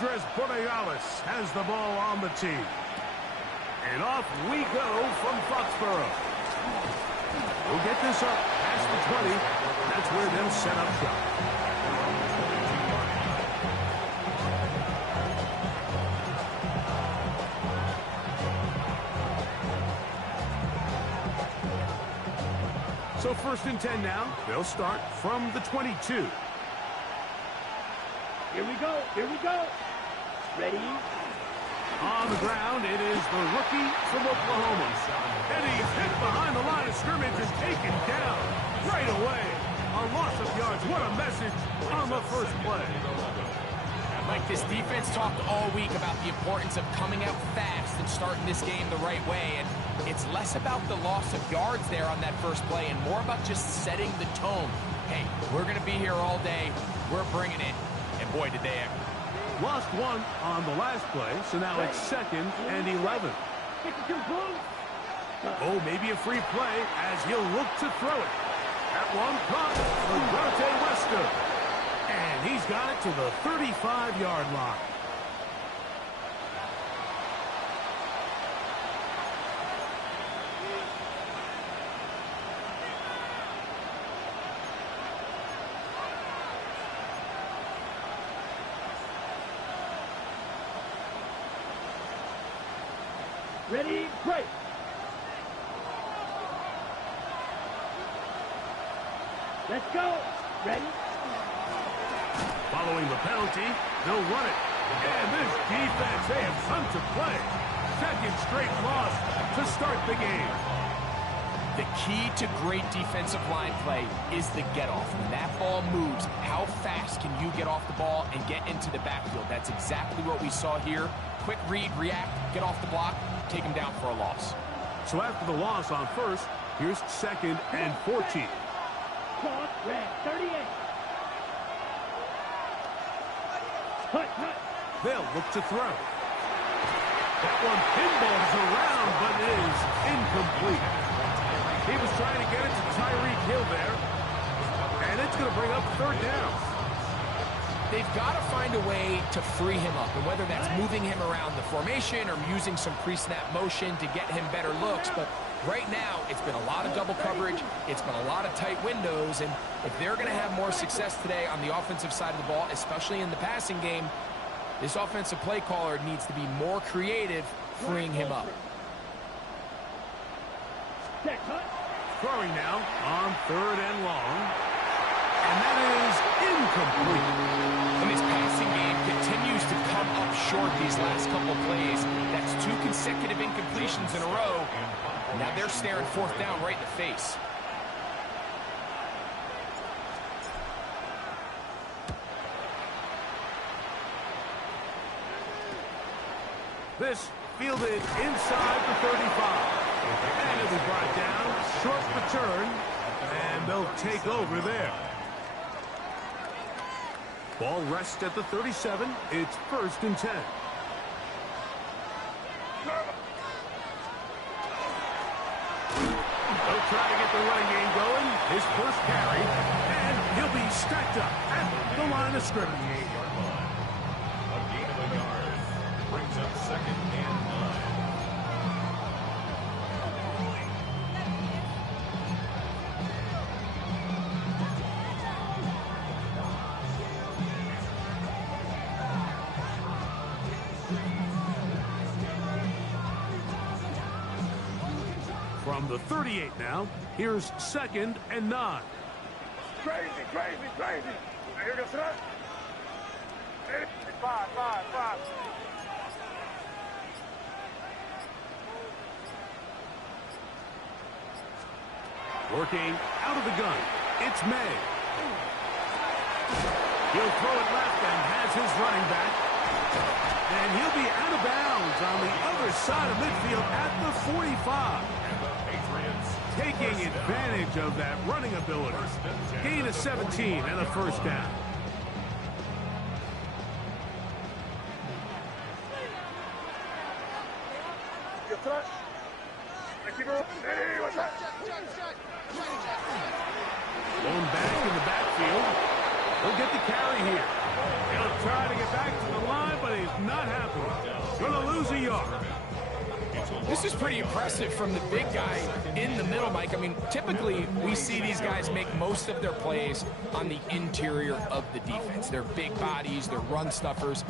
has the ball on the tee. And off we go from Foxborough. We'll get this up past the 20. That's where they'll set up shop. So 1st and 10 now. They'll start from the 22. Here we go. Here we go. Ready? On the ground, it is the rookie from Oklahoma. And he's hit behind the line of scrimmage and taken down right away. A loss of yards. What a message on the first play. Like, this defense talked all week about the importance of coming out fast and starting this game the right way. And it's less about the loss of yards there on that first play and more about just setting the tone. Hey, we're going to be here all day. We're bringing it. And boy, did they ever. Lost one on the last play, so now it's 2nd and 11. Oh, maybe a free play as he'll look to throw it. That one caught for Dante Wester. And he's got it to the 35-yard line. Ready, break. Let's go. Ready? Following the penalty, they'll run it. And this defense, they have come to play. 2nd straight loss to start the game. The key to great defensive line play is the get-off. When that ball moves, how fast can you get off the ball and get into the backfield? That's exactly what we saw here. Quick read, react, get off the block, take him down for a loss. So after the loss on 1st, here's 2nd and 14. Cross, red, 38. Cut. They'll look to throw. That one pinballs around, but is incomplete. He was trying to get it to Tyreek Hill there. And it's going to bring up 3rd down. They've got to find a way to free him up, and whether that's moving him around the formation or using some pre-snap motion to get him better looks. But right now, it's been a lot of double coverage. It's been a lot of tight windows, and if they're going to have more success today on the offensive side of the ball, especially in the passing game, this offensive play caller needs to be more creative, freeing him up. Throwing now on 3rd and long. And that is incomplete. And his passing game continues to come up short these last couple plays. That's 2 consecutive incompletions in a row. Now they're staring 4th down right in the face. This fielded inside the 35. And it'll be brought down. Short return. And they'll take over there. Ball rests at the 37. It's 1st and 10. They'll try to get the running game going. His first carry. And he'll be stacked up at the line of scrimmage. A gain of a yard brings up 2nd and 9. From the 38 now, here's 2nd and 9. Crazy. Here goes that. 5. Working out of the gun, it's May. He'll throw it left and has his running back. And he'll be out of bounds on the other side of midfield at the 45. Taking advantage of that running ability. Gain of 17 and a 1st down. Going back in the backfield. He'll get the carry here. He'll try to get back to the line, but but he's not happy. Gonna lose a yard. This is pretty impressive from the big guy in the middle, Mike. I mean, typically we see these guys make most of their plays on the interior of the defense. They're big bodies, they're run stuffers.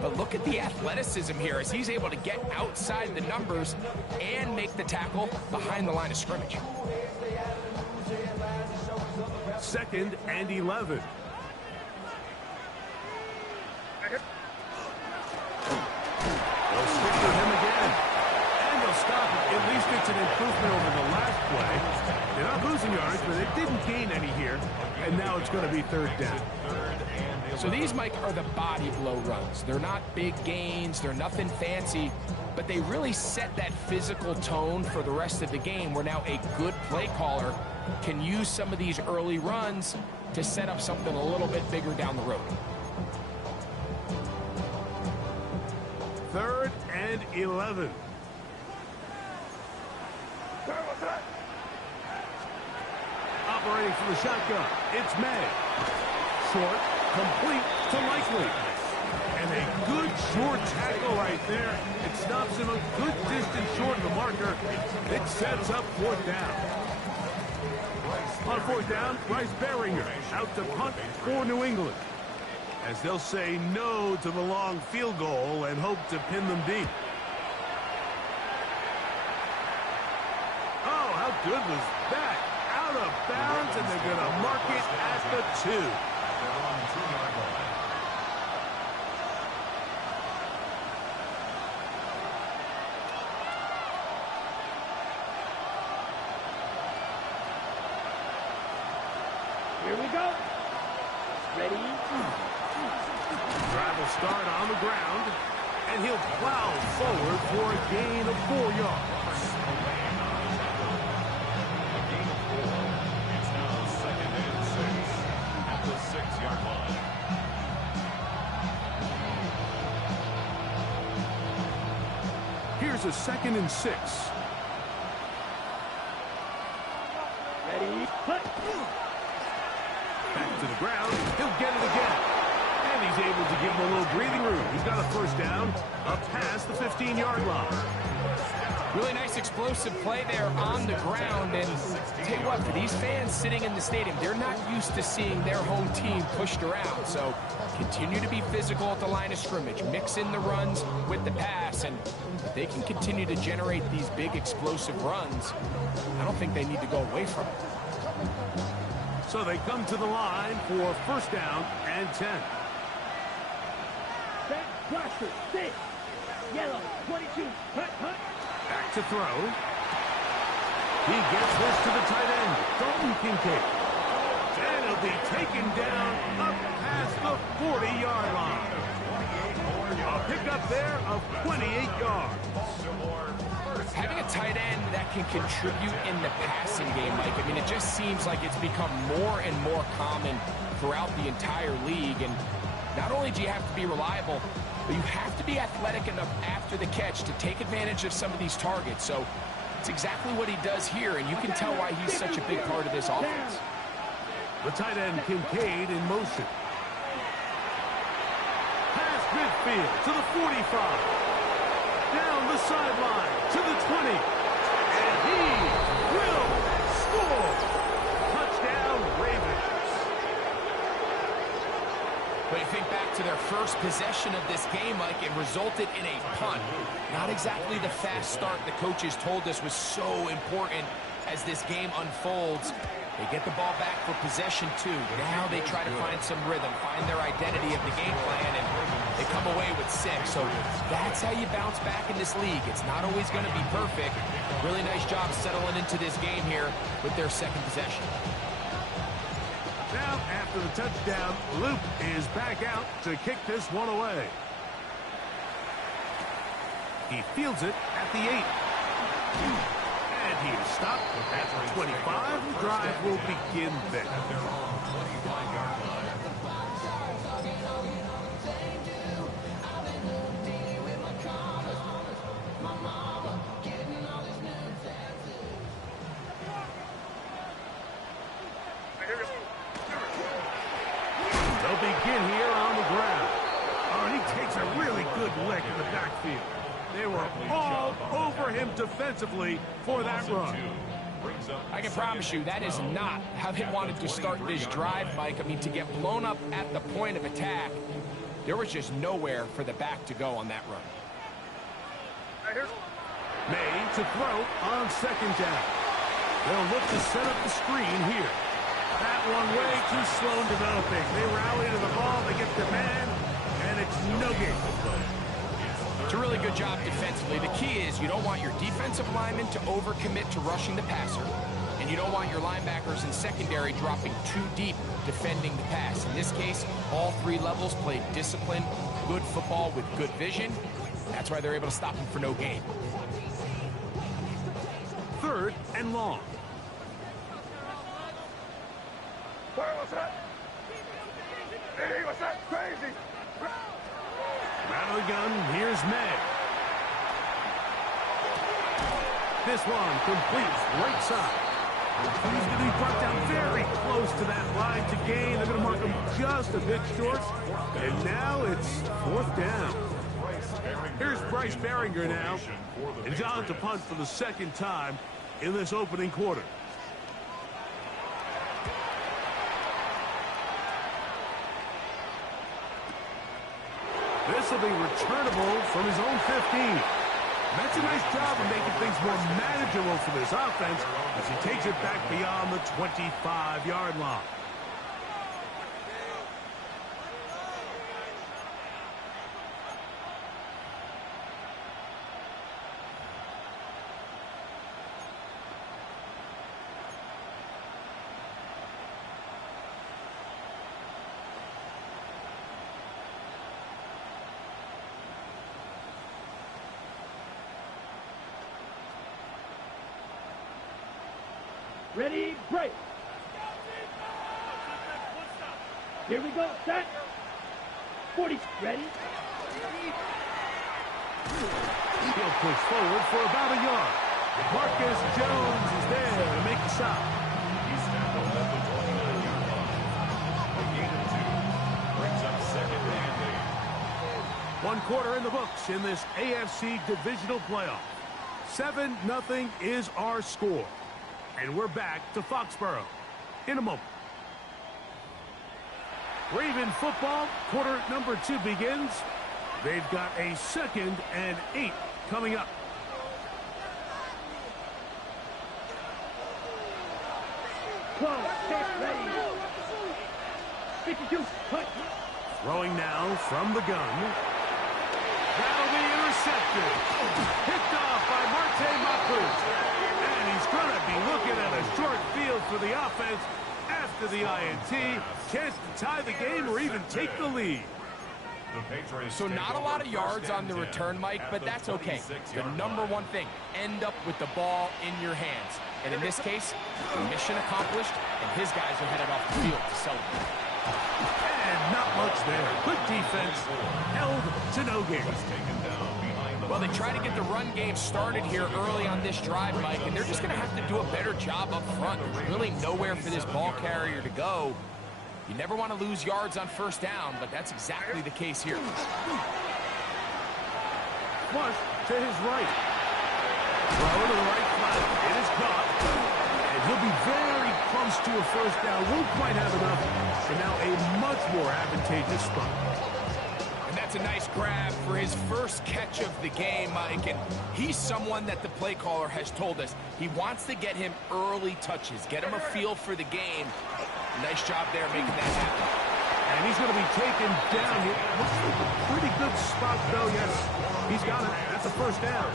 But look at the athleticism here as he's able to get outside the numbers and make the tackle behind the line of scrimmage. 2nd and 11. They'll stick with him again. And they'll stop it. At least it's an improvement over the last play. They're not losing yards, but they didn't gain any here. And now it's going to be 3rd down. So these, Mike, are the body blow runs. They're not big gains. They're nothing fancy. But they really set that physical tone for the rest of the game where now a good play caller can use some of these early runs to set up something a little bit bigger down the road. 3rd and 11. Operating from the shotgun, it's May. Short, complete to Likely. And a good short tackle right there. It stops him a good distance short of the marker. It sets up 4th down. On 4th down, Bryce Beringer out to punt for New England, as they'll say no to the long field goal and hope to pin them deep. Oh, how good was that? Out of bounds, and they're going to mark it at the 2. They're on the 2-yard line. Here we go. Ready? Drive will start on the ground, and he'll plow forward for a gain of 4 yards. A gain of 4. It's now 2nd and 6 at the 6-yard line. Here's a 2nd and 6. Ready? Put. Back to the ground. He'll get it again. And he's able to give him a little breathing room. He's got a 1st down up past the 15-yard line. Really nice explosive play there on the ground. And tell you what, for these fans sitting in the stadium, they're not used to seeing their home team pushed around. So continue to be physical at the line of scrimmage. Mix in the runs with the pass. And if they can continue to generate these big explosive runs, I don't think they need to go away from it. So they come to the line for 1st down and 10. Back crusher. 6. Yellow. 22. Hut, hut. Back to throw. He gets this to the tight end, Dalton Kincaid. And he'll be taken down up past the 40-yard line. A pickup there of 28 yards. Having a tight end that can contribute in the passing game, Mike, I mean, it just seems like it's become more and more common throughout the entire league. And not only do you have to be reliable, but you have to be athletic enough after the catch to take advantage of some of these targets. So it's exactly what he does here, and you can tell why he's such a big part of this offense. The tight end Kincaid in motion. Past midfield to the 45. Down the sideline to the 20. And he will score. Touchdown, Ravens. But you think back to their first possession of this game, Mike, it resulted in a punt. Not exactly the fast start the coaches told us was so important as this game unfolds. They get the ball back for possession 2. Now they try to find some rhythm, find their identity of the game plan, and they come away with 6. So that's how you bounce back in this league. It's not always going to be perfect. Really nice job settling into this game here with their 2nd possession. Now, after the touchdown, Luke is back out to kick this one away. He fields it at the 8. And he is stopped at the 25. The drive will begin there. They're on the 25-yard line. They'll begin here on the ground. Oh, and he takes a really good lick in the backfield. They were all over him defensively for that run. I can promise you that is not how they wanted to start this drive, Mike. I mean, to get blown up at the point of attack, there was just nowhere for the back to go on that run. May to throw on second down. They'll look to set up the screen here. That one way too slow in developing. They rally to the ball, they get the man, and it's no gain. It's a really good job defensively. The key is you don't want your defensive linemen to overcommit to rushing the passer, and you don't want your linebackers in secondary dropping too deep defending the pass. In this case, all three levels played disciplined, good football with good vision. That's why they're able to stop him for no gain. 3rd and long. What's that? Hey, what's that? Crazy. Out of the gun, here's May. This one completes right side. He's going to be brought down very close to that line to gain. They're going to mark him just a bit short. And now it's 4th down. Here's Bryce Baringer now. And John to punt for the 2nd time in this opening quarter. This will be returnable from his own 15. That's a nice job of making things more manageable for this offense as he takes it back beyond the 25-yard line. Ready, break. Here we go, set. 40, ready. He'll push forward for about a yard. Marcus Jones is there to make the stop. He's tackled at the 29-yard line. A gain of 2 brings up 2nd and 8. 1 quarter in the books in this AFC divisional playoff. 7-0 is our score. And we're back to Foxborough in a moment. Raven football, quarter number 2 begins. They've got a 2nd and 8 coming up. Close, set, ready. 52, cut. Throwing now from the gun. That'll be intercepted. Picked off by Marte Mapu. And he's going to be looking at a short field for the offense after the INT. Chance to tie the game or even take the lead. So not a lot of yards on the return, Mike, but that's okay. The number one thing, end up with the ball in your hands. And in this case, mission accomplished, and his guys are headed off the field to celebrate. And not much there. Good defense. Held to no gain. Well, they try to get the run game started here early on this drive, Mike, and they're just going to have to do a better job up front. There's really nowhere for this ball carrier to go. You never want to lose yards on 1st down, but that's exactly the case here. Flush to his right. Throw to the right flat. It is caught. And he'll be very close to a 1st down. Won't quite have enough. And now a much more advantageous spot. And that's a nice grab for his first catch of the game, Mike. And he's someone that the play caller has told us he wants to get him early touches, get him a feel for the game. Nice job there making that happen. And he's going to be taken down. It looks like a pretty good spot, though. Yes, he's got it. That's a 1st down.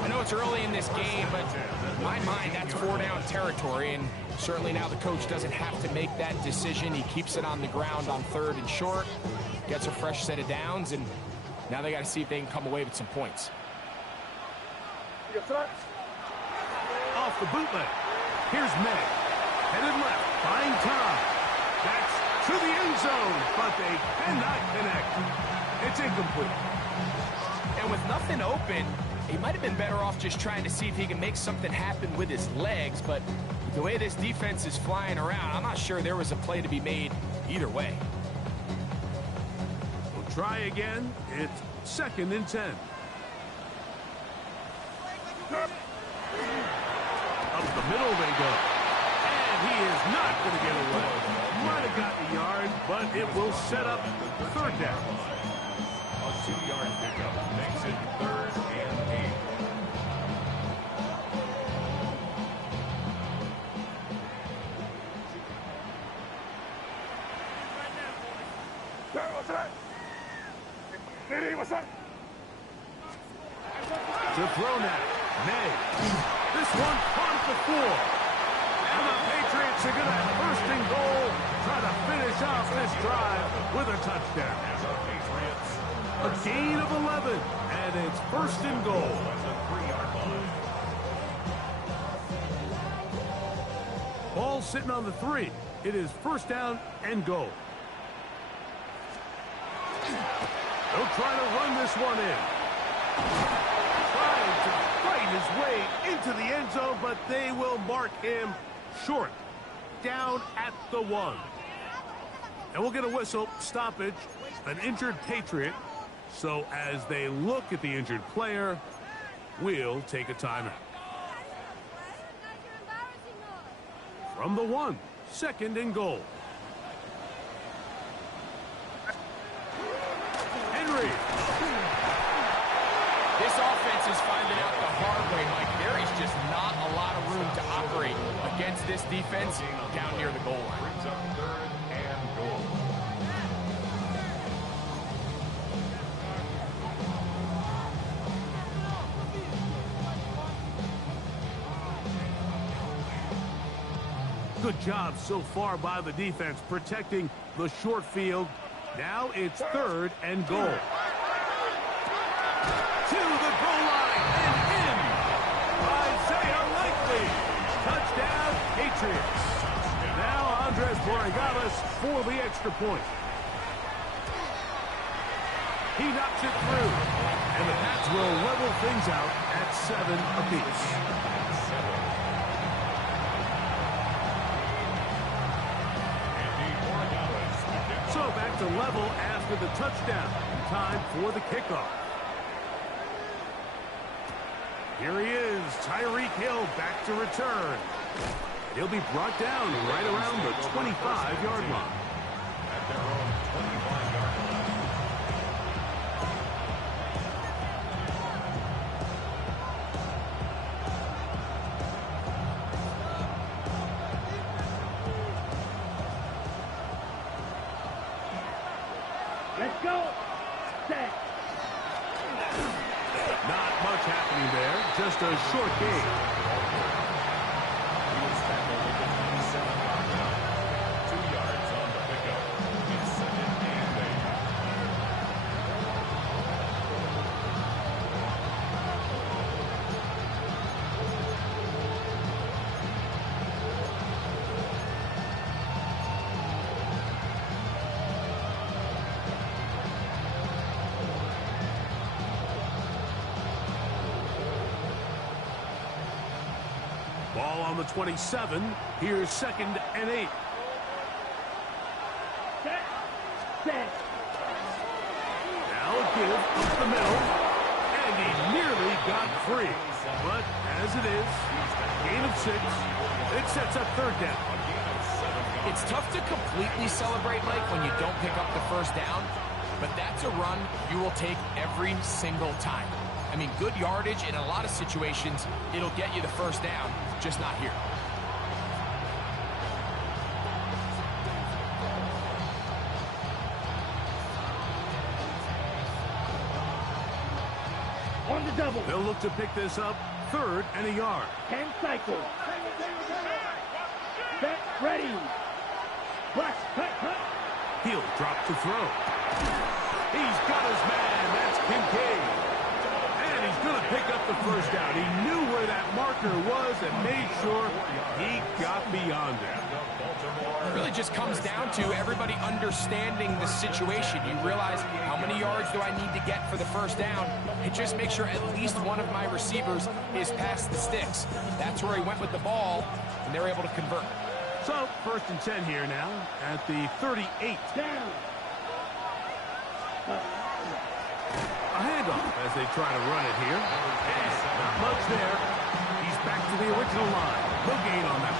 I know it's early in this game, but in my mind, that's 4-down territory. And certainly now the coach doesn't have to make that decision. He keeps it on the ground on 3rd and short, gets a fresh set of downs, and now they got to see if they can come away with some points. Off the bootleg. Here's May. Headed left, buying time. That's to the end zone, but they cannot connect. It's incomplete. And with nothing open, he might have been better off just trying to see if he can make something happen with his legs, but with the way this defense is flying around, I'm not sure there was a play to be made either way. We'll Try again. It's 2nd and 10. Up the middle they go. And he is not going to get away. Might have gotten a yard, but it will set up 3rd down. A 2-yard pickup makes it 3rd and 8. To throw now. May. This one caught at the 4. And the Patriots are going to have 1st and goal. Try to finish off this drive with a touchdown. A gain of 11. And it's 1st and goal. Ball sitting on the 3. It is 1st down and goal. They'll try to run this one in. Trying to fight his way into the end zone, but they will mark him short. Down at the 1. And we'll get a whistle, stoppage, an injured Patriot. So as they look at the injured player, we'll take a timeout. From the 1, 2nd and goal. Henry. This offense is finding out the hard way, Mike. There is just not a lot of room to operate against this defense down near the goal line. Brings up 3rd and goal. Good job so far by the defense protecting the short field. Now it's 3rd and goal. To the goal line and in. Isaiah Likely. Touchdown, Patriots. Now Andres Borregales for the extra point. He knocks it through. And the Pats will level things out at 7 apiece. So back to level after the touchdown. Time for the kickoff. Here he is, Tyreek Hill back to return. He'll be brought down right around the 25-yard line. At their own 25-yard line. Let's go. Set. Not much happening there, just a short game. He was tackled at the 27-yard line. 2 yards on the pickup. It's 2nd and 8. Ball on the 27. Here's 2nd and 8. Set. Set. Now a give up the middle. And he nearly got free. But as it is, gain of 6. It sets up 3rd down. It's tough to completely celebrate, Mike, when you don't pick up the 1st down, but that's a run you will take every single time. I mean, good yardage in a lot of situations, it'll get you the 1st down, just not here. On the double. They'll look to pick this up, 3rd and a yard. 10 cycles. Set. Ready. Plus. Cut. Cut. He'll drop to throw. He's got his man. That's Kincaid. And he's going to pick up the 1st down. He knew where that marker was and made sure he got beyond it. It really just comes down to everybody understanding the situation. You realize how many yards do I need to get for the 1st down, and just make sure at least one of my receivers is past the sticks. That's where he went with the ball, and they're able to convert. So, 1st and 10 here now at the 38. Down. A handoff as they try to run it here. And not much there. He's back to the original line. No gain on that.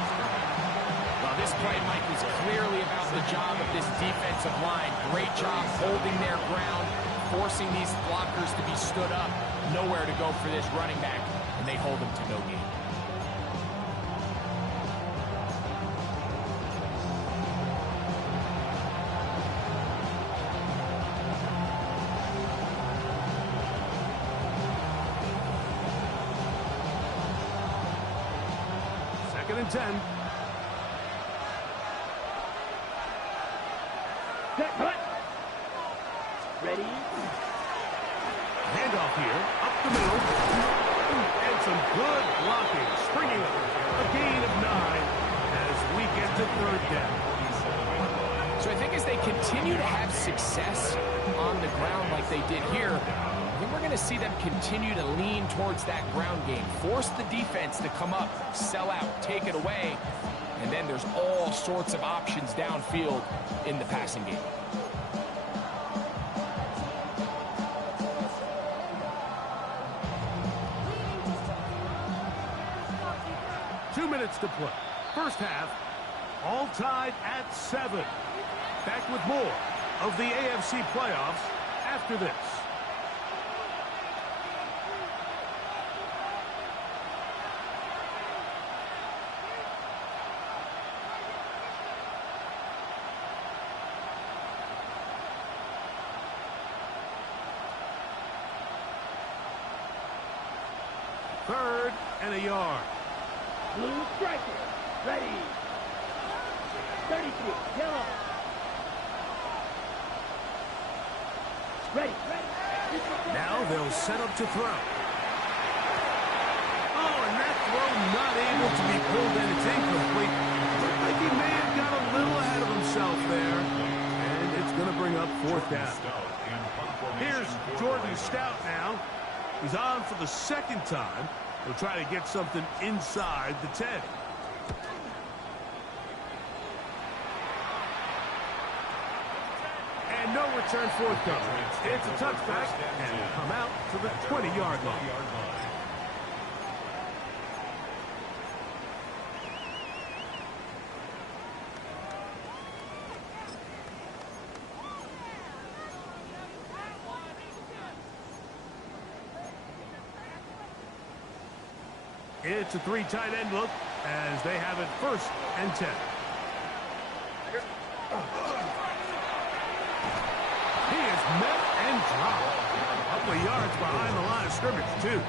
Well, this play, Mike, is clearly about the job of this defensive line. Great job holding their ground, forcing these blockers to be stood up. Nowhere to go for this running back, and they hold him to no gain. Second and 10. Set, cut. Ready? Handoff here, up the middle. And some good blocking, springing up. A gain of 9 as we get to third down. So I think as they continue to have success on the ground like they did here, I think we're going to see them continue to lean towards that ground game. Force the defense to come up, sell out, take it away. And then there's all sorts of options downfield in the passing game. To play. First half, all tied at 7. Back with more of the AFC playoffs after this. Third and a yard. Blue striker. Ready. 33. Yellow. Ready. Now they'll set up to throw. Oh, and that throw not able to be pulled in. It's incomplete. Looked like he may have got a little ahead of himself there. And it's going to bring up fourth down. Here's Jordan Stout now. He's on for the second time. He'll try to get something inside the 10. And no return forthcoming. It's a touchback, and will come out to the 20-yard line. It's a 3 tight end look as they have it first and 10. He is met and dropped. A couple of yards behind the line of scrimmage, too.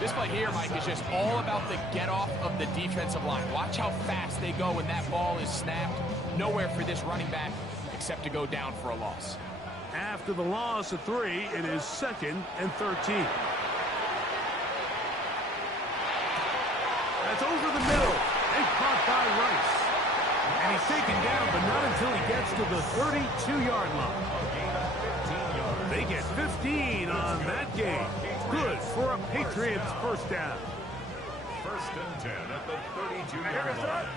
This play here, Mike, is just all about the get-off of the defensive line. Watch how fast they go when that ball is snapped. Nowhere for this running back except to go down for a loss. After the loss of 3, it is 2nd and 13. That's over the middle and caught by Rice. And he's taken down, but not until he gets to the 32-yard line. They get 15 on that game. Good for a Patriots first down. First and 10 at the 32-yard line.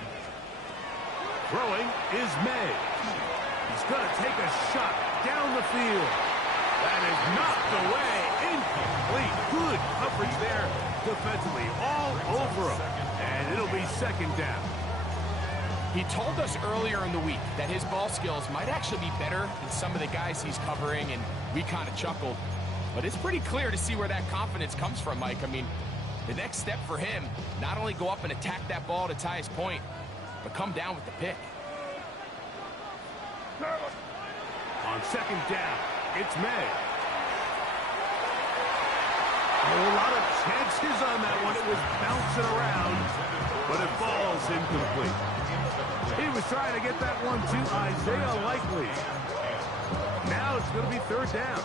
Throwing is May. He's going to take a shot down the field. That is knocked away. Incomplete. Good coverage there defensively. All over him. And it'll be second down. He told us earlier in the week that his ball skills might actually be better than some of the guys he's covering, and we kind of chuckled. But it's pretty clear to see where that confidence comes from, Mike. I mean, the next step for him, not only go up and attack that ball to tie his point, but come down with the pick. On second down, it's May. A lot of chances on that one. It was bouncing around, but it falls incomplete. He was trying to get that one to Isaiah Likely. Now it's going to be third down.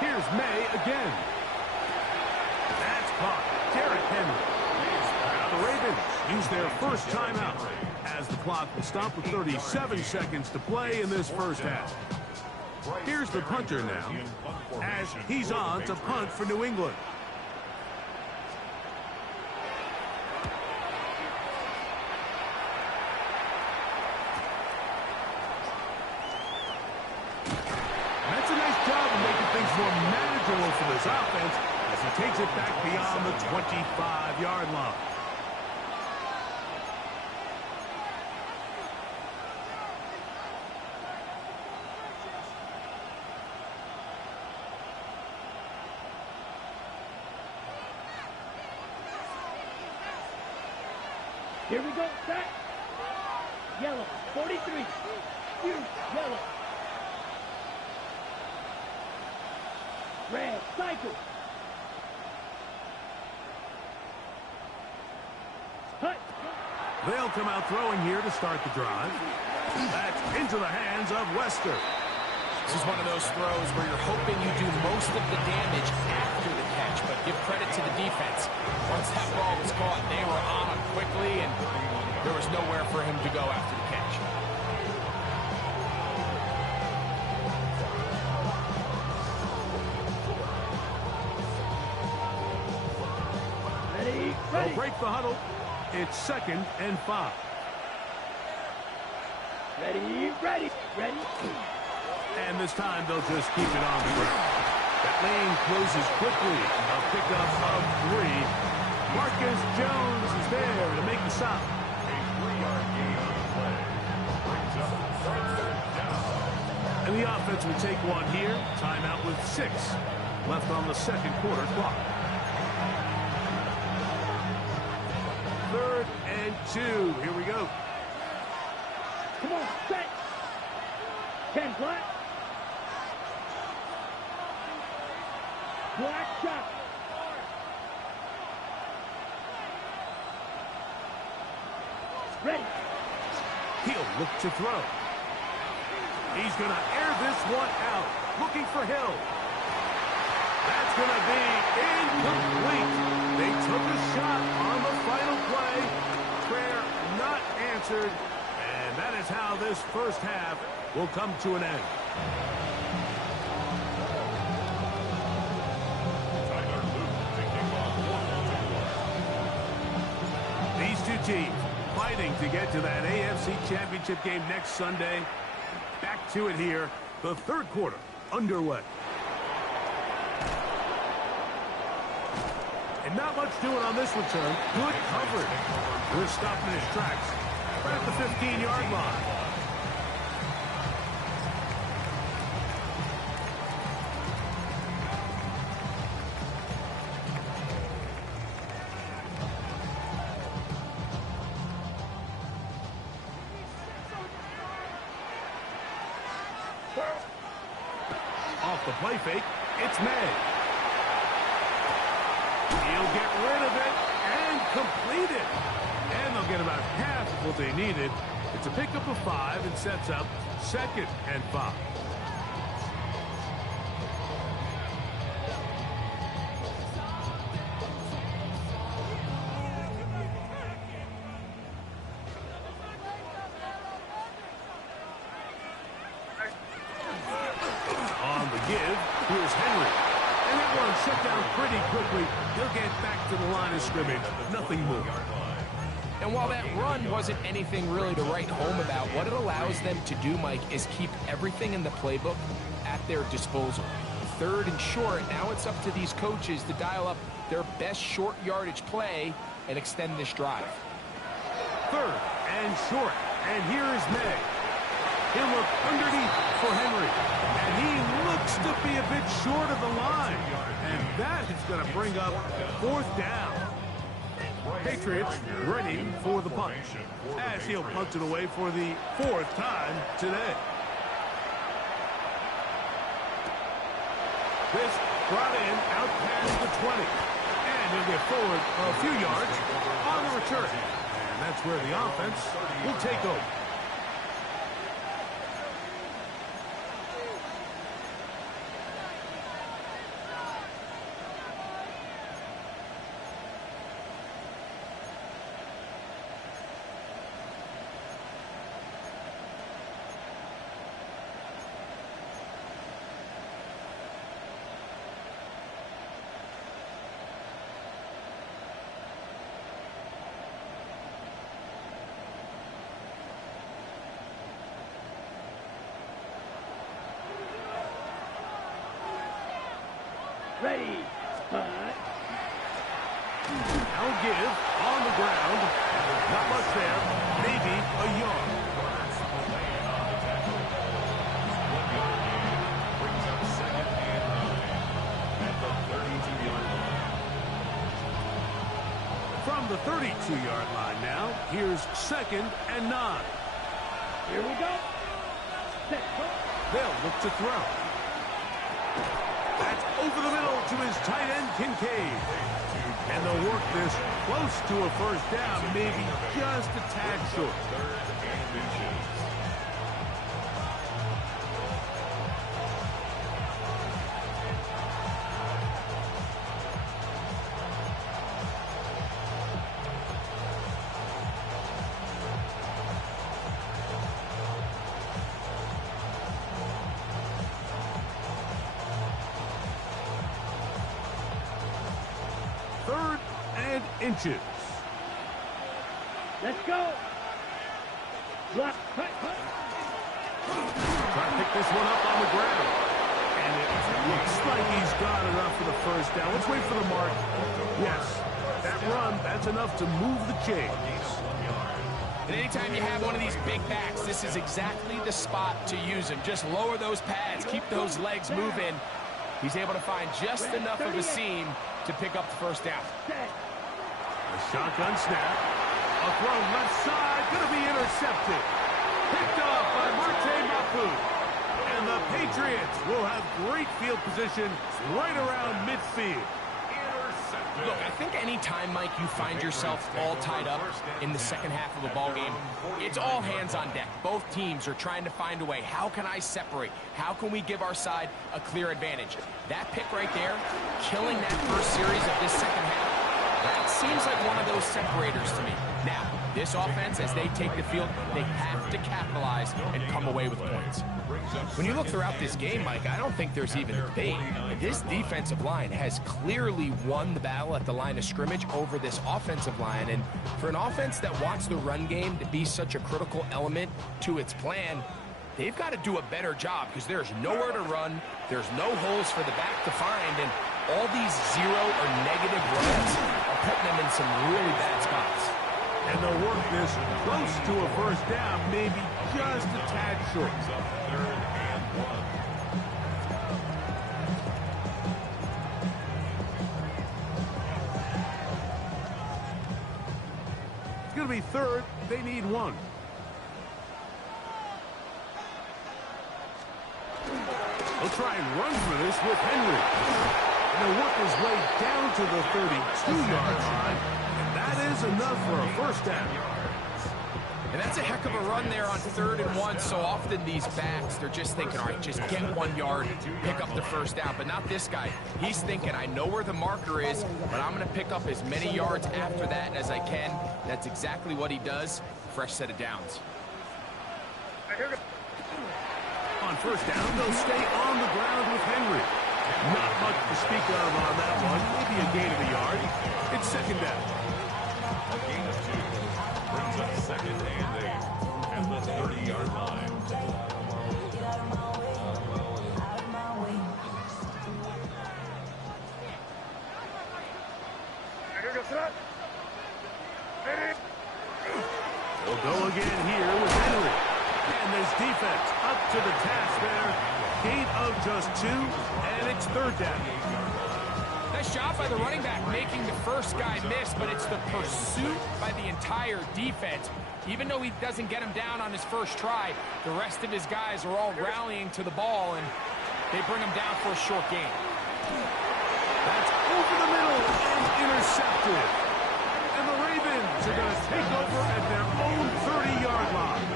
Here's May again. That's caught. Derrick Henry. Now the Ravens use their first timeout as the clock will stop with 37 seconds to play in this first half. Here's the punter now, as he's on to punt for New England. That's a nice job of making things more manageable for this offense as he takes it back beyond the 25-yard line. Here we go, set. Yellow, 43. Huge, yellow. Red, cycle. Hut. They'll come out throwing here to start the drive. That's into the hands of Wester. This is one of those throws where you're hoping you do most of the damage after the catch, but give credit to the defense. Once that ball was caught, they were on him quickly, and there was nowhere for him to go after the catch. Ready, They'll ready. break the huddle. It's 2nd and 5. Ready, ready, ready. And this time they'll just keep it on the ground. That lane closes quickly. A pickup of 3. Marcus Jones is there to make the stop. A 3-yard gain on the play. Brings up 3rd down. And the offense will take one here. Timeout with 6 left on the second quarter clock. 3rd and 2. Here we go. Come on, set. 10 black. Black shot. Ready. He'll look to throw. He's going to air this one out. Looking for Hill. That's going to be incomplete. They took a shot on the final play. Prayer not answered. And that is how this first half will come to an end. Tyler Luke to kick off 1-2. These two teams fighting to get to that AFC Championship game next Sunday. Back to it here. The third quarter underway. And not much doing on this return. Good coverage. We're stopping his tracks right at the 15-yard line. Off the play fake, it's May. He'll get rid of it and complete it. And they'll get about half of what they needed. It's a pickup of 5 and sets up 2nd and 5. On the give, here's Henry. And that one shut down pretty quickly. He'll get back to the line of scrimmage. Nothing more. And while that run wasn't anything really to write home about, what it allows them to do, Mike, is keep everything in the playbook at their disposal. 3rd and short, now it's up to these coaches to dial up their best short yardage play and extend this drive. 3rd and short. And here is May. He'll look underneath for Henry. And he looks to be a bit short of the line. And that is going to bring up 4th down. Patriots ready for the punt, as he'll punt it away for the 4th time today. This brought in out past the 20. And he'll get forward a few yards on the return. And that's where the offense will take over. Ready. Punt. Now give on the ground. Not much there. Maybe a yard. Brings up second and 9 at the 32-yard line. From the 32-yard line now, here's second and 9. Here we go. Set. They'll look to throw. That's over the middle to his tight end, Kincaid. And they'll work this close to a first down, maybe just a tad short. Third and inches. Third and inches. Let's go. Block. Punt. Trying to pick this one up on the ground. And it looks like he's got enough for the first down. Let's wait for the mark. Yes, that run, that's enough to move the chains. And anytime you have one of these big backs, this is exactly the spot to use him. Just lower those pads, keep those legs moving. He's able to find just enough of a seam to pick up the first down. A shotgun snap. A throw left side, going to be intercepted. Picked off by Marte Mapu. And the Patriots will have great field position right around midfield. Look, I think any time, Mike, you find yourself all tied up in the second half of a ball game, it's all hands on deck. Both teams are trying to find a way. How can I separate? How can we give our side a clear advantage? That pick right there, killing that first series of this second half, that seems like one of those separators to me. Now, this offense, as they take the field, they have to capitalize and come away with points. When you look throughout this game, Mike, I don't think there's even a debate. This defensive line has clearly won the battle at the line of scrimmage over this offensive line. And for an offense that wants the run game to be such a critical element to its plan, they've got to do a better job because there's nowhere to run. There's no holes for the back to find. And all these zero or negative runs are putting them in some really bad spots. And they'll work this close to a first down, maybe just a tad short. Third and 1. It's going to be third. They need one. They'll try and run for this with Henry. And he'll work his way down to the 32-yard line. That is enough for a first down. And that's a heck of a run there on 3rd and 1. So often these backs, they're just thinking, all right, just get 1 yard, pick up the first down. But not this guy. He's thinking, I know where the marker is, but I'm going to pick up as many yards after that as I can. That's exactly what he does. Fresh set of downs. On first down, they'll stay on the ground with Henry. Not much to speak of on that one. Maybe a gain of a yard. It's second down. A gain of 2 brings up second and 8 at the 30-yard line. We'll go again here with Henry. And this defense up to the task there. Gain of just 2, and it's third down. Nice job by the running back making the first guy miss, but it's the pursuit by the entire defense. Even though he doesn't get him down on his first try, the rest of his guys are all rallying to the ball, and they bring him down for a short gain. That's over the middle and intercepted. And the Ravens are going to take over at their own 30-yard line.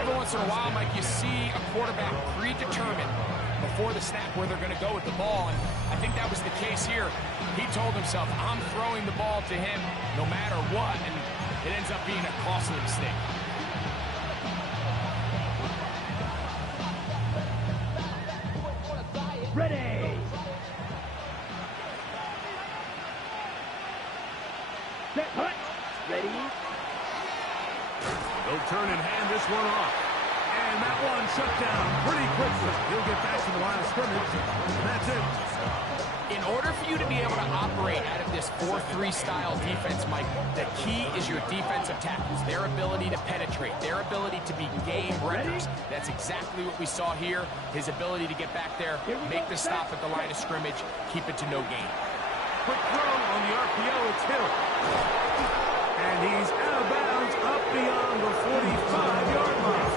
Every once in a while, Mike, you see a quarterback predetermined before the snap where they're going to go with the ball, and I think that was the case here. He told himself, I'm throwing the ball to him no matter what, and it ends up being a costly mistake. Ready. Set. Punt. Ready. They'll turn and hand this one off. And that one shut down pretty quickly. He'll get back to the line of scrimmage. That's it. In order for you to be able to operate out of this 4-3 style defense, Mike, the key is your defensive tackles, their ability to penetrate, their ability to be game wreckers. That's exactly what we saw here. His ability to get back there, make the stop at the line of scrimmage, keep it to no gain. Quick throw on the RPO. It's Hill. And he's out of bounds up beyond the 45-yard line.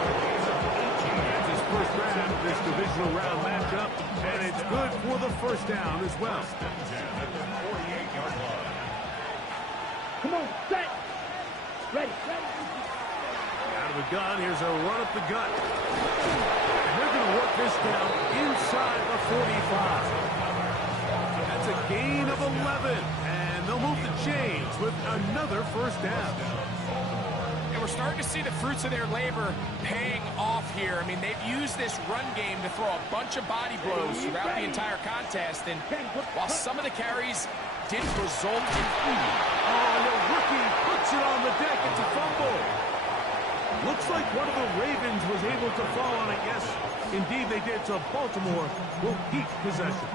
That's his first grab of this divisional round matchup, and it's good for the first down as well. Come on, set. Ready. Out of the gun, here's a run up the gut. And they're going to work this down inside the 45. That's a gain of 11, and they'll move the chains with another first down. And we're starting to see the fruits of their labor paying off here. I mean, they've used this run game to throw a bunch of body blows throughout the entire contest, and while some of the carries didn't result in Oh, the rookie puts it on the deck. It's a fumble. Looks like one of the Ravens was able to fall on it. Yes, indeed they did. So Baltimore will keep possession.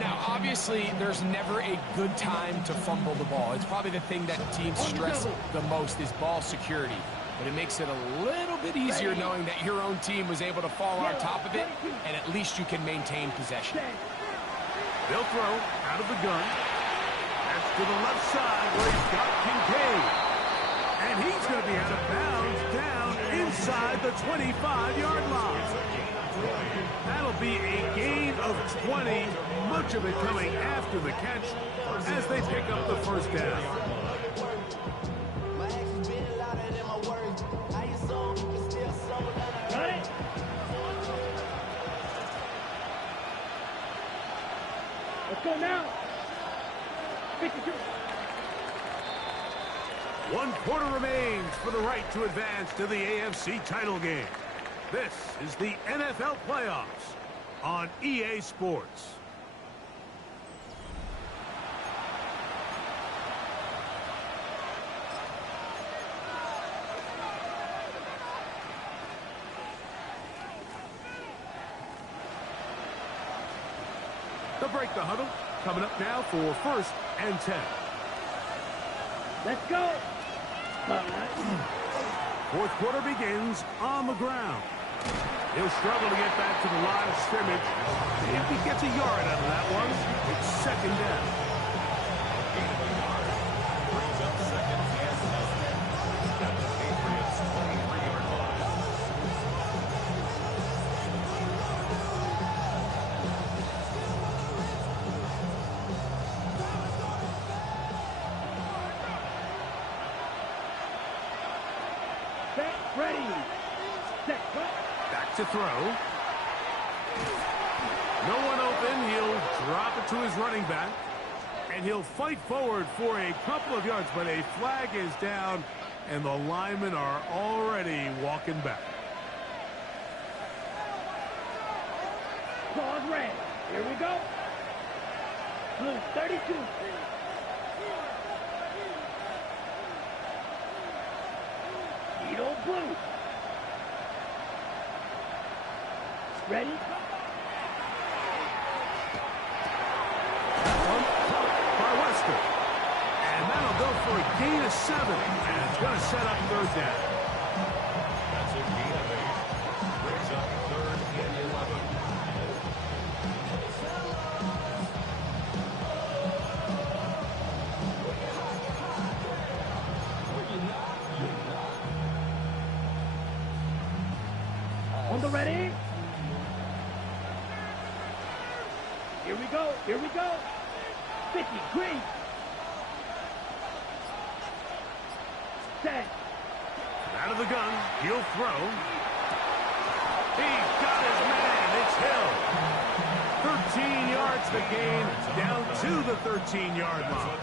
Now, obviously, there's never a good time to fumble the ball. It's probably the thing that teams stress the most is ball security. But it makes it a little bit easier knowing that your own team was able to fall on top of it, and at least you can maintain possession. They'll throw out of the gun. That's to the left side where he's got Kincaid. And he's going to be out of bounds down inside the 25-yard line. That'll be a gain of 20, much of it coming after the catch as they pick up the first down. Got it. Let's go now. 52. 1 quarter remains for the right to advance to the AFC title game. This is the NFL playoffs on EA Sports. They'll break the huddle. Coming up now for 1st and 10. Let's go. 4th quarter begins on the ground. He'll struggle to get back to the line of scrimmage. If he gets a yard out of that one, it's 2nd down. Brings up 2nd and 10 at the Patriots' 23-yard line. Set. Ready. Set. Back to throw. No one open. He'll drop it to his running back. And he'll fight forward for a couple of yards, but a flag is down, and the linemen are already walking back. Pause red. Here we go. Blue 32. Edo blue. Ready? By Wester. And that'll go for a gain of 7. And it's going to set up 3rd down. That's a gain of 8. Brings up 3rd and 11. On the ready? Here we go. Here we go. 50. Green. Set. Out of the gun. He'll throw. He's got his man. It's Hill. 13 yards the gain. Down to the 13-yard line.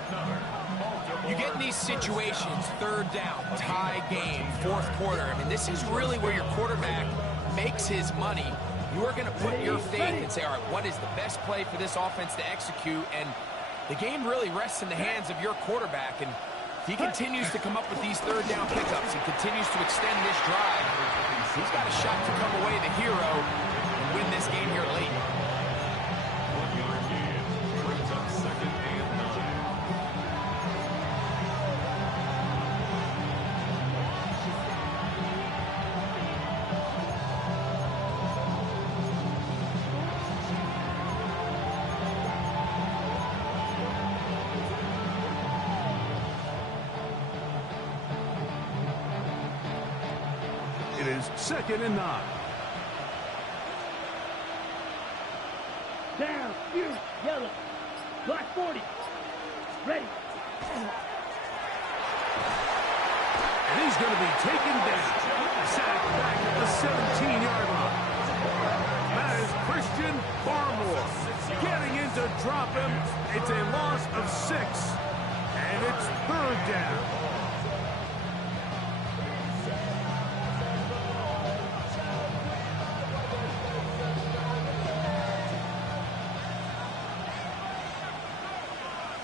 You get in these situations, 3rd down, tie game, 4th quarter. I mean, this is really where your quarterback makes his money. You are going to put your faith and say, all right, what is the best play for this offense to execute? And the game really rests in the hands of your quarterback. And he continues to come up with these third down pickups and continues to extend this drive, he's got a shot to come away the hero and win this game here late. 1-yard gain brings up 2nd and 9. It is 2nd and 9. Down, you, yellow. Black 40. Ready. And he's going to be taken down. Sacked back at the 17-yard line. That is Christian Barmore getting in to drop him. It's a loss of 6. And it's 3rd down.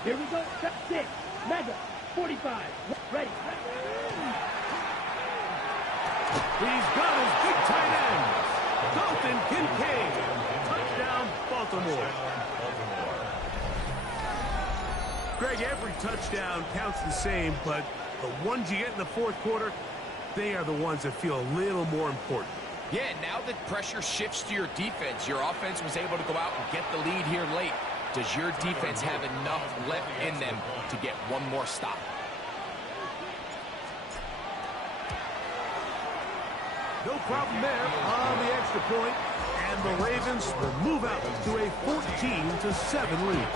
Here we go. 6. Mega. 45. Ready. He's got his big tight end. Dalton Kincaid. Touchdown, Baltimore. Greg, every touchdown counts the same, but the ones you get in the fourth quarter, they are the ones that feel a little more important. Yeah, now that pressure shifts to your defense, your offense was able to go out and get the lead here late. Does your defense have enough left in them to get one more stop? No problem there on the extra point, and the Ravens will move out to a 14-7 lead.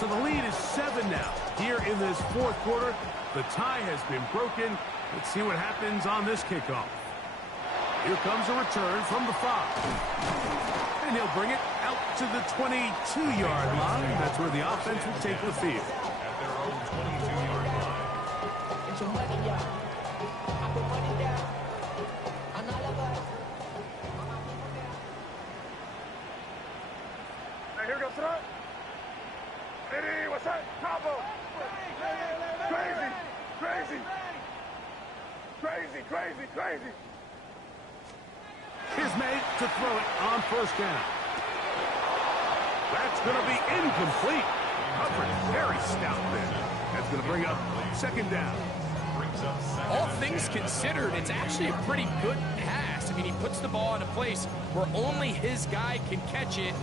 So the lead is 7 now. Here in this fourth quarter, the tie has been broken. Let's see what happens on this kickoff. Here comes a return from the 5. And he'll bring it out to the 22-yard line. That's where the offense will take the field. At their own 22-yard line. It's your money, y'all. I put money down. I'm not about it. Now here goes throw. Hey, what's that? Combo. Crazy, crazy, crazy, crazy, crazy. Here's May to throw it on 1st down. That's going to be incomplete. Coverage very stout there. That's going to bring up 2nd down. All things considered, it's actually a pretty good pass. I mean, he puts the ball in a place where only his guy can catch it.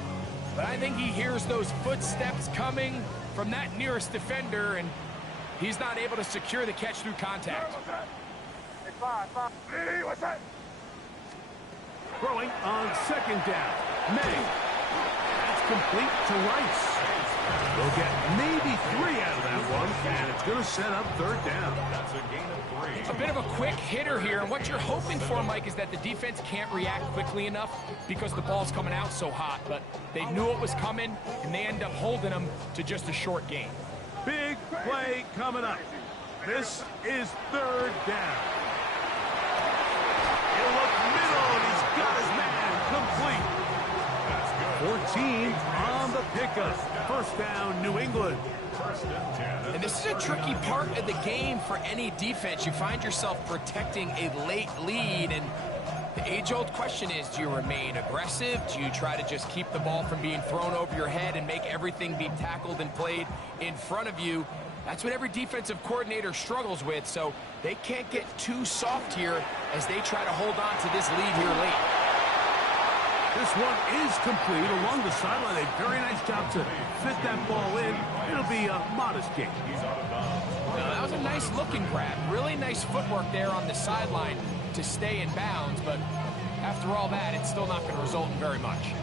But I think he hears those footsteps coming from that nearest defender, and he's not able to secure the catch through contact. Hey, 5. Hey, what's that? Throwing on 2nd down. May. That's complete to Rice. They'll get maybe 3 out of that one, and it's going to set up 3rd down. That's a gain of 3. A bit of a quick hitter here, and what you're hoping for, Mike, is that the defense can't react quickly enough because the ball's coming out so hot, but they knew it was coming, and they end up holding them to just a short gain. Big play coming up. This is 3rd down. He'll look middle, and he's got his man complete. 14 on the pickup. 1st down, New England. And this is a tricky part of the game for any defense. You find yourself protecting a late lead, and the age-old question is, do you remain aggressive? Do you try to just keep the ball from being thrown over your head and make everything be tackled and played in front of you? That's what every defensive coordinator struggles with, so they can't get too soft here as they try to hold on to this lead here late. This one is complete along the sideline. A very nice job to fit that ball in. It'll be a modest gain. Now, that was a nice looking grab. Really nice footwork there on the sideline to stay in bounds, but after all that, it's still not going to result in very much.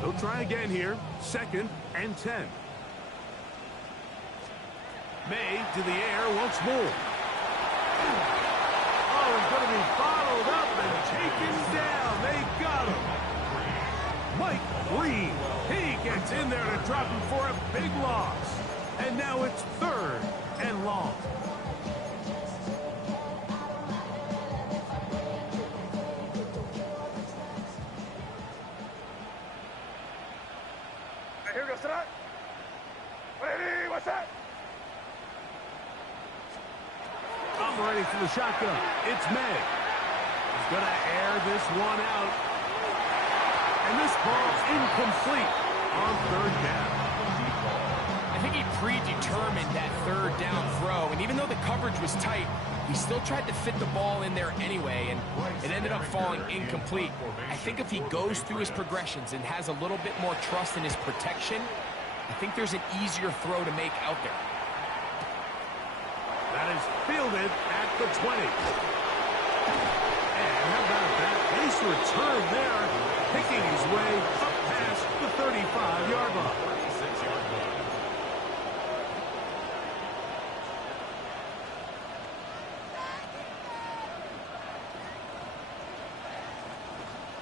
They'll try again here. 2nd and 10. May to the air once more. Oh, he's going to be bottled up and taken down. They got him. Mike Green. He gets in there to drop him for a big loss. And now it's 3rd and long. operating from the shotgun. It's May. He's going to air this one out. And this ball's incomplete on third down. I think he predetermined that third down throw, and even though the coverage was tight, he still tried to fit the ball in there anyway, and it ended up falling incomplete. I think if he goes through his progressions and has a little bit more trust in his protection, I think there's an easier throw to make out there. That is fielded at the 20. And how about that base return there, picking his way up past the 35-yard line. 36-yard line.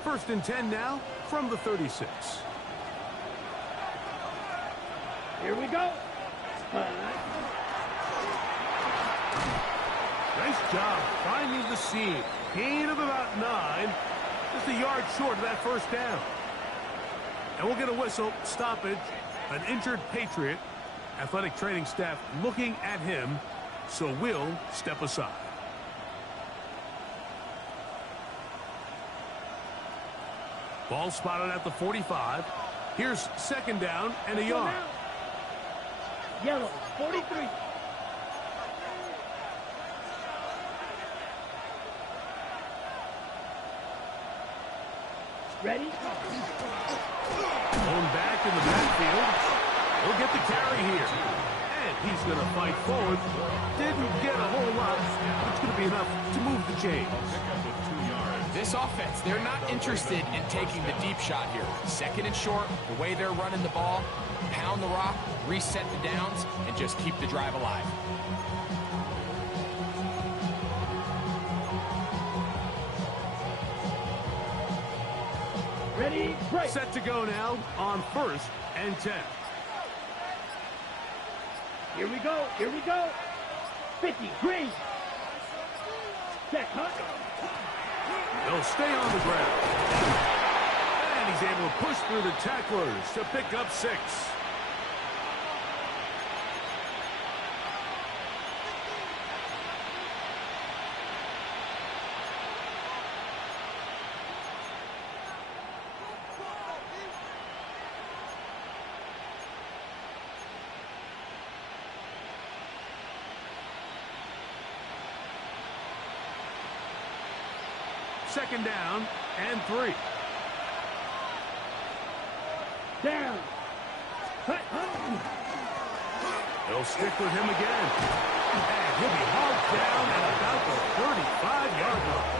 First and 10 now from the 36. Here we go. Nice job finding the seam. Gain of about 9. Just a yard short of that first down. And we'll get a whistle. Stoppage. An injured Patriot. Athletic training staff looking at him. So we'll step aside. Ball spotted at the 45. Here's second down and a yard. Yellow, 43. Ready? Thrown back in the backfield. He'll get the carry here. And he's going to fight forward. Didn't get a whole lot. It's going to be enough to move the chains. This offense, they're not interested in taking the deep shot here. Second and short, the way they're running the ball, pound the rock, reset the downs, and just keep the drive alive. Ready, break. Set to go now on first and 10. Here we go, here we go. 50, green. Check, huh? They'll stay on the ground. And he's able to push through the tacklers to pick up 6. Second down and 3. Down. They'll stick with him again. And he'll be hauled down at about the 35-yard line.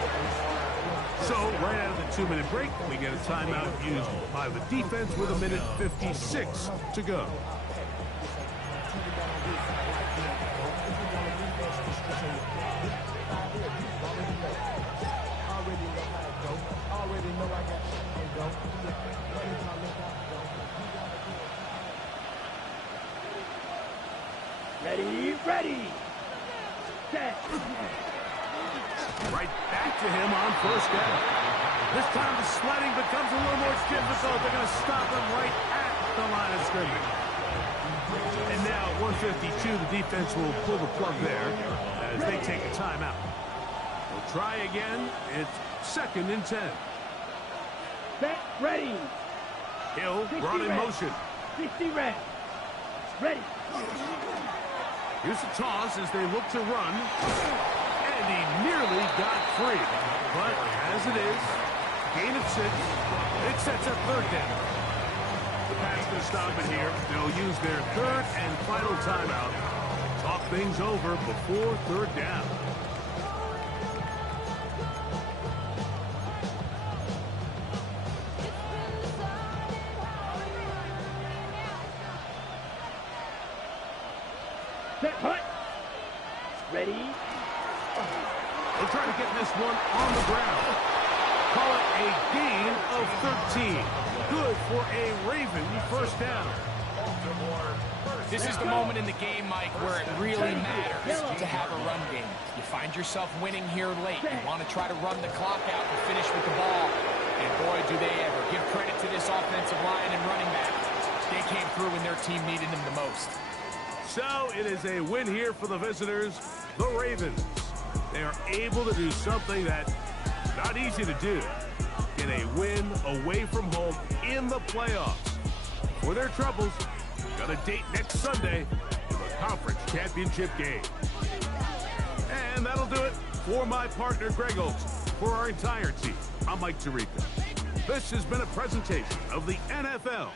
So, right out of the 2-minute break, we get a timeout used by the defense with 1:56 to go. Ready, ready. Set. Right back to him on first down. This time the sledding becomes a little more difficult. They're going to stop him right at the line of scrimmage. And now at 1:52, the defense will pull the plug there as they take a timeout. We'll try again. It's second and 10. Set, ready. Hill brought in motion. 60 red. Ready. Here's the toss as they look to run. And he nearly got free. But as it is, gain of 6. It sets up third down. The Pats going to stop it here. They'll use their third and final timeout. Talk things over before third down. Set, hut. Ready. They'll try to get this one on the ground. Call it a gain of 13. Good for a Raven first down. This is the moment in the game, Mike, where it really matters to have a run game. You find yourself winning here late. You want to try to run the clock out and finish with the ball. And boy, do they ever. Give credit to this offensive line and running back. They came through when their team needed them the most. So it is a win here for the visitors, the Ravens. They are able to do something that's not easy to do. Get a win away from home in the playoffs. For their troubles, got a date next Sunday for the conference championship game. And that'll do it for my partner, Greg Olson. For our entire team, I'm Mike Tirico. This has been a presentation of the NFL